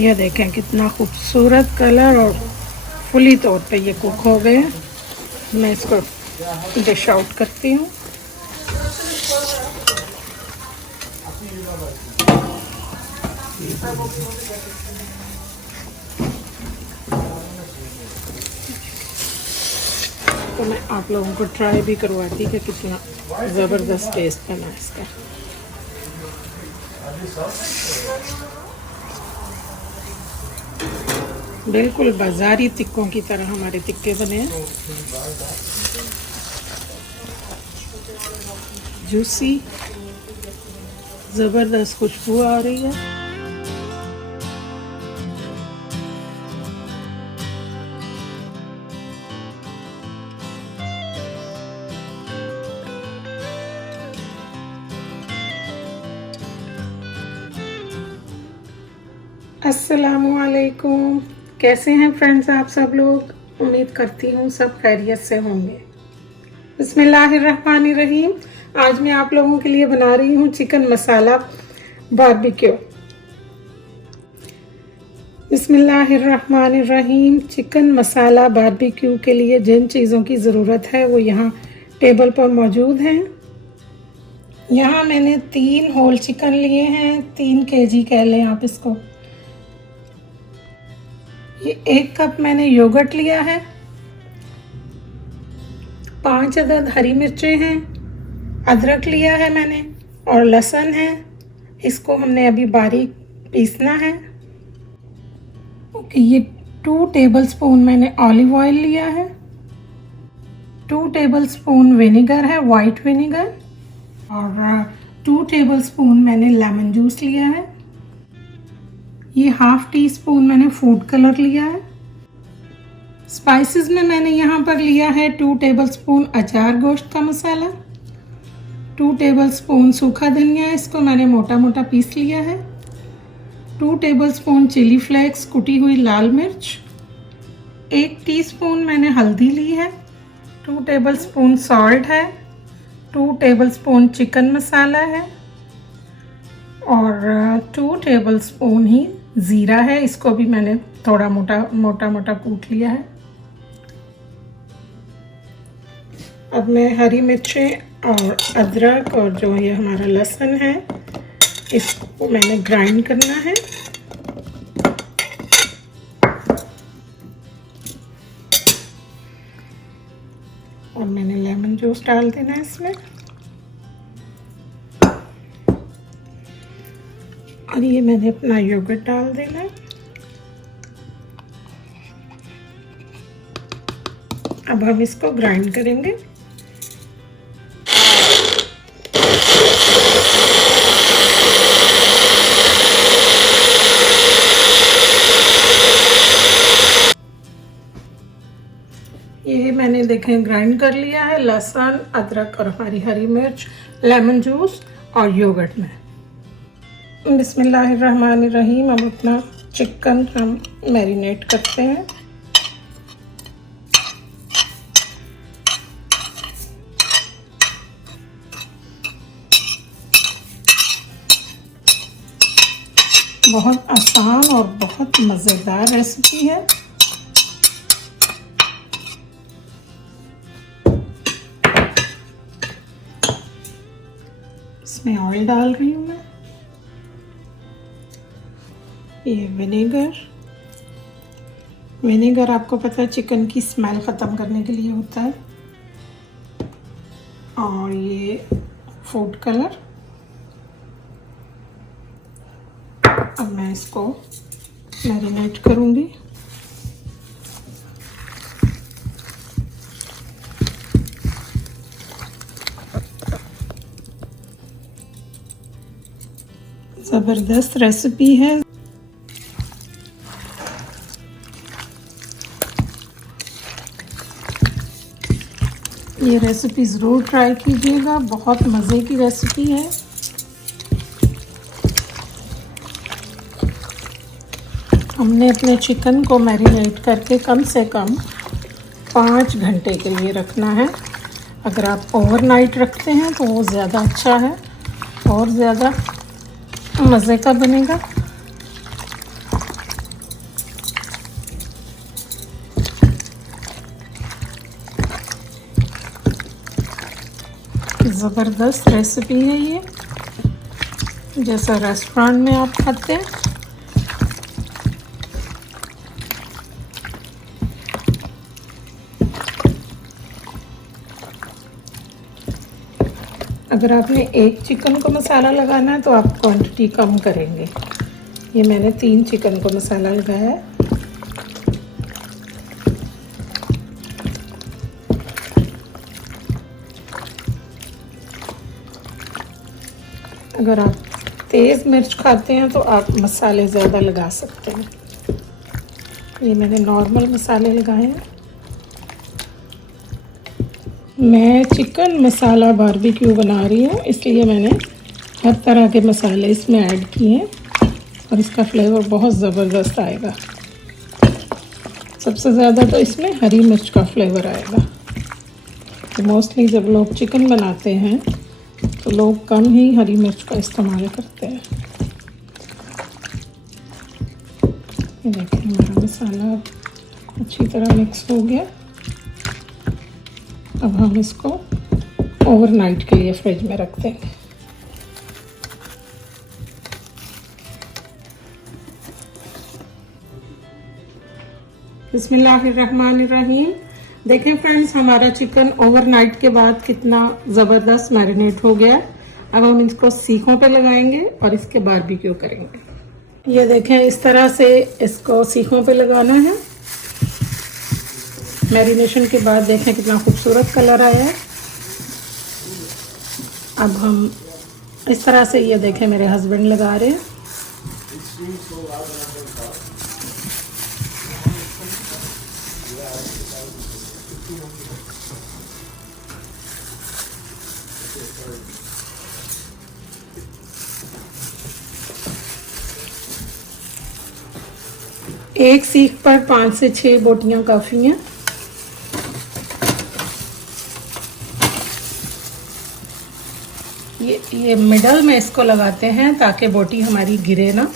यह देखें कितना खूबसूरत कलर और फुली तौर पे ये कुक हो गए। मैं इसको डिश आउट करती हूँ। तो मैं आप लोगों को ट्राई भी करवाती कि कितना ज़बरदस्त टेस्ट बना इसका। बिल्कुल बाज़ारी टिक्कों की तरह हमारे टिक्के बने हैं, जूसी, ज़बरदस्त खुशबू आ रही है। अस्सलामुअलैकुम, कैसे हैं फ्रेंड्स आप सब लोग। उम्मीद करती हूँ सब खैरियत से होंगे। बिस्मिल्लाहिर्रहमानिर्रहीम। आज मैं आप लोगों के लिए बना रही हूँ चिकन मसाला बारबेक्यू। बिस्मिल्लाहिर्रहमानिर्रहीम। चिकन मसाला बारबेक्यू के लिए जिन चीज़ों की ज़रूरत है वो यहाँ टेबल पर मौजूद हैं। यहाँ मैंने 3 होल चिकन लिए हैं, 3 kg कह लें आप इसको। ये 1 कप मैंने योगर्ट लिया है, 5 अदद हरी मिर्चें हैं, अदरक लिया है मैंने और लहसुन है। इसको हमने अभी बारीक पीसना है। ओके, ये 2 टेबलस्पून मैंने ऑलिव ऑयल लिया है, 2 टेबलस्पून विनेगर है, वाइट विनेगर, और 2 टेबलस्पून मैंने लेमन जूस लिया है। ये हाफ टी स्पून मैंने फूड कलर लिया है। स्पाइसेस में मैंने यहाँ पर लिया है 2 टेबलस्पून अचार गोश्त का मसाला, 2 टेबलस्पून सूखा धनिया, इसको मैंने मोटा मोटा पीस लिया है, 2 टेबलस्पून चिली फ्लेक्स कुटी हुई लाल मिर्च, 1 टीस्पून मैंने हल्दी ली है, 2 टेबलस्पून सॉल्ट है, 2 टेबलस्पून चिकन मसाला है और 2 टेबलस्पून ही ज़ीरा है। इसको भी मैंने थोड़ा मोटा कूट लिया है। अब मैं हरी मिर्चें और अदरक और जो ये हमारा लहसुन है इसको मैंने ग्राइंड करना है। और मैंने लेमन जूस डाल देना है इसमें। और ये मैंने अपना योगर्ट डाल देना है। अब हम इसको ग्राइंड करेंगे। ये मैंने देखें ग्राइंड कर लिया है, लहसुन, अदरक और हमारी हरी मिर्च, लेमन जूस और योगर्ट में। बिस्मिल्लाहिर्रहमानिर्रहीम। हम अपना चिकन हम मैरिनेट करते हैं। बहुत आसान और बहुत मज़ेदार रेसिपी है। इसमें ऑयल डाल रही हूँ मैं। ये विनेगर आपको पता है चिकन की स्मेल ख़त्म करने के लिए होता है। और ये फूड कलर। अब मैं इसको मैरिनेट करूँगी। ज़बरदस्त रेसिपी है। ये रेसिपी ज़रूर ट्राई कीजिएगा, बहुत मज़े की रेसिपी है। हमने अपने चिकन को मैरिनेट करके कम से कम 5 घंटे के लिए रखना है। अगर आप ओवरनाइट रखते हैं तो वो ज़्यादा अच्छा है और ज़्यादा मज़े का बनेगा। ज़बरदस्त रेसिपी है ये, जैसा रेस्टोरेंट में आप खाते हैं। अगर आपने एक चिकन को मसाला लगाना है तो आप क्वांटिटी कम करेंगे। ये मैंने 3 चिकन को मसाला लगाया है। अगर आप तेज़ मिर्च खाते हैं तो आप मसाले ज़्यादा लगा सकते हैं। ये मैंने नॉर्मल मसाले लगाए हैं। मैं चिकन मसाला बारबेक्यू बना रही हूँ, इसलिए मैंने हर तरह के मसाले इसमें ऐड किए हैं और इसका फ्लेवर बहुत ज़बरदस्त आएगा। सबसे ज़्यादा तो इसमें हरी मिर्च का फ्लेवर आएगा। तो मोस्टली जब लोग चिकन बनाते हैं तो लोग कम ही हरी मिर्च का इस्तेमाल करते हैं। ये देखिए हमारा मसाला अच्छी तरह मिक्स हो गया। अब हम इसको ओवरनाइट के लिए फ्रिज में रख देंगे। बिस्मिल्लाहिर्रहमानिर्रहीम। देखें फ्रेंड्स, हमारा चिकन ओवरनाइट के बाद कितना ज़बरदस्त मैरिनेट हो गया। अब हम इसको सीखों पे लगाएंगे और इसके बारबेक्यू करेंगे। ये देखें, इस तरह से इसको सीखों पे लगाना है। मैरिनेशन के बाद देखें कितना खूबसूरत कलर आया है। अब हम इस तरह से, ये देखें मेरे हस्बैंड लगा रहे हैं। एक सीख पर 5 से 6 बोटियां काफ़ी हैं। ये मिडल में इसको लगाते हैं ताकि बोटी हमारी गिरे ना।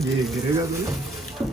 ये गिरेगा तो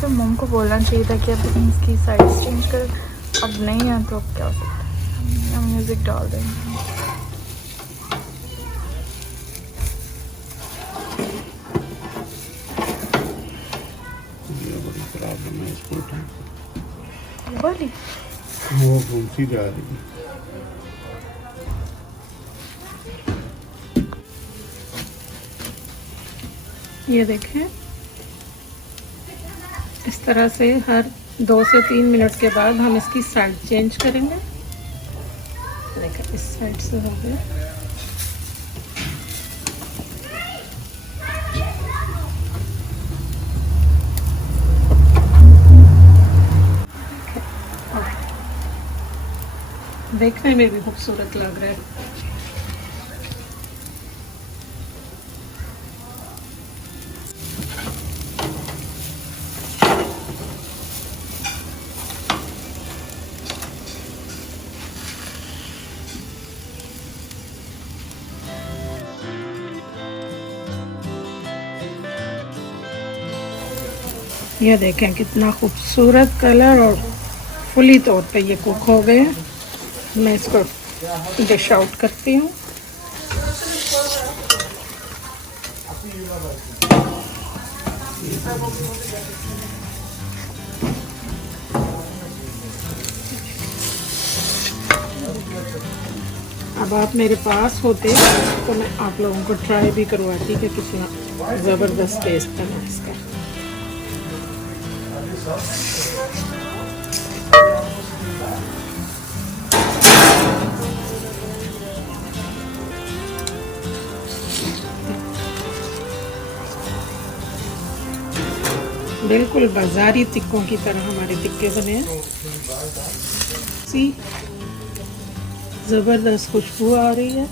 पे मम को बोलना चाहिए था कि अब इसकी साइड्स चेंज कर, अब नहीं है तो अब क्या हो सकता है। हम म्यूज़िक डाल देंगे। ये बड़ी प्रॉब्लम है इसको उठाने। बोली वो घूमती जा रही है। ये देखें, इस तरह से हर 2 से 3 मिनट के बाद हम इसकी साइड चेंज करेंगे। देखें, इस साइड से हो गया। देखने में भी खूबसूरत लग रहा है। ये देखें कितना खूबसूरत कलर और फुली तौर पे ये कुक हो गए हैं। मैं इसको डिश आउट करती हूँ। अब आप मेरे पास होते तो मैं आप लोगों को ट्राई भी करवाती कि कितना ज़बरदस्त टेस्ट बना इसका। बिल्कुल बाजारी टिक्कों की तरह हमारे टिक्के बने हैं। सी ज़बरदस्त खुशबू आ रही है।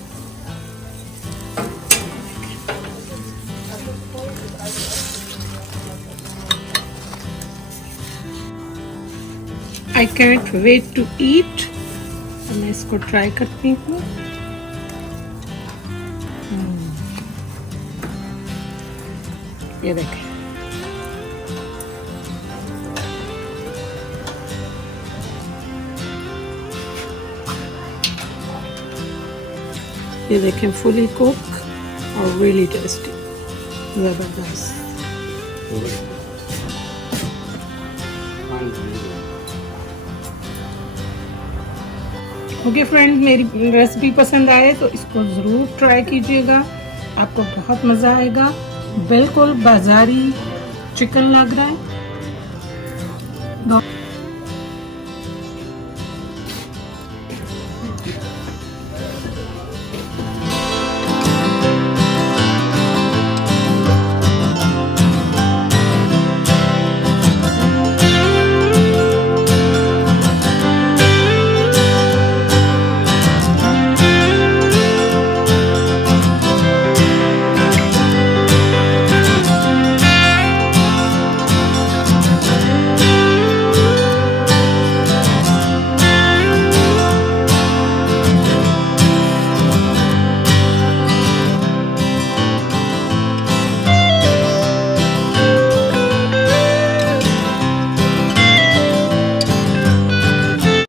I can't wait to eat. मैं इसको ट्राई करती हूँ। ये देखें, ये देखें, फुली कुक और रियली टेस्टी, ज़बरदस्त। ओके फ्रेंड, मेरी रेसिपी पसंद आए तो इसको ज़रूर ट्राई कीजिएगा, आपको बहुत मज़ा आएगा। बिल्कुल बाज़ारी चिकन लग रहा है।